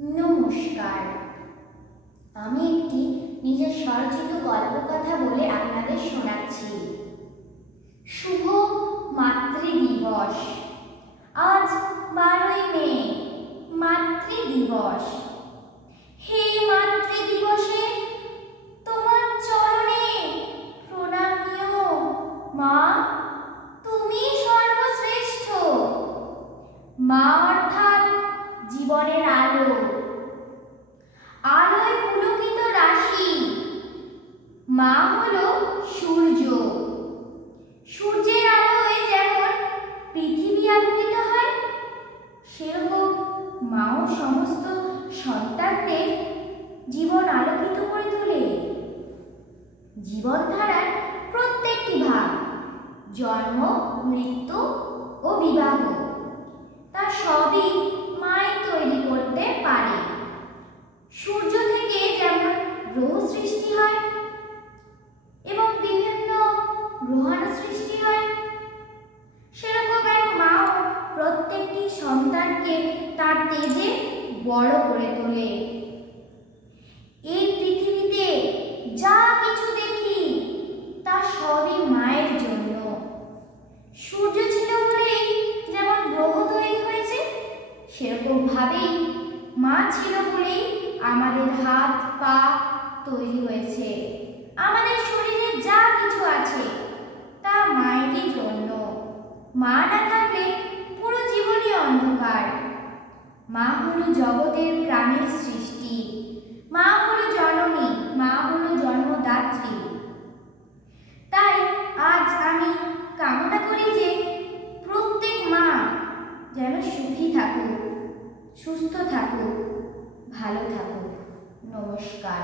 নমস্কার। আমি একটি নিজের স্বরচিত গল্পকথা বলে আপনাদের শোনাচ্ছি। শুভ মাতৃদিবস। আজ 12ই মে, মাতৃদিবস। হে মাতৃদিবসে তোমার চরণে প্রণাম নিও। মা, তুমি সর্বশ্রেষ্ঠ। মা অর্থাৎ জীবনের আলো, আলোয় পুলকিত রাশি। মা হলো সূর্য। সূর্যের আলোয় যেমন পৃথিবী আলোকিত হয়, সেরকম মাও সমস্ত সন্তানদের জীবন আলোকিত করে তোলে। জীবনধারার প্রত্যেকটি ভাগ, জন্ম, মৃত্যু ও বিবাহ, তা সবই মাই তৈরি করতে পারে। সূর্য থেকে যেমন গ্রহ সৃষ্টি হয় এবং বিভিন্ন গ্রহাণু সৃষ্টি হয়, সেরকম এক মাও প্রত্যেকটি সন্তানকে তার তেজে বড় করে তোলে। এই পৃথিবীতে যা কিছু দেখি তা সবই মায়ের জন্য। সূর্য ছিল বলেই যেমন গ্রহ তৈরি হয়েছে, সেরকম ভাবেই মা ছিল বলেই আমাদের হাত পা তৈরি হয়েছে। আমাদের শরীরে যা কিছু আছে তা মায়েরই জন্য। মা না থাকলে পুরো জীবনই অন্ধকার। মা হলো জগতের প্রাণের সৃষ্টি। মা হলো জননী, মা হলো জন্মদাত্রী। তাই আজ আমি কামনা করি যে প্রত্যেক মা যেন সুখী থাকুক, সুস্থ থাকুক, ভালো থাকুক। নমস্কার।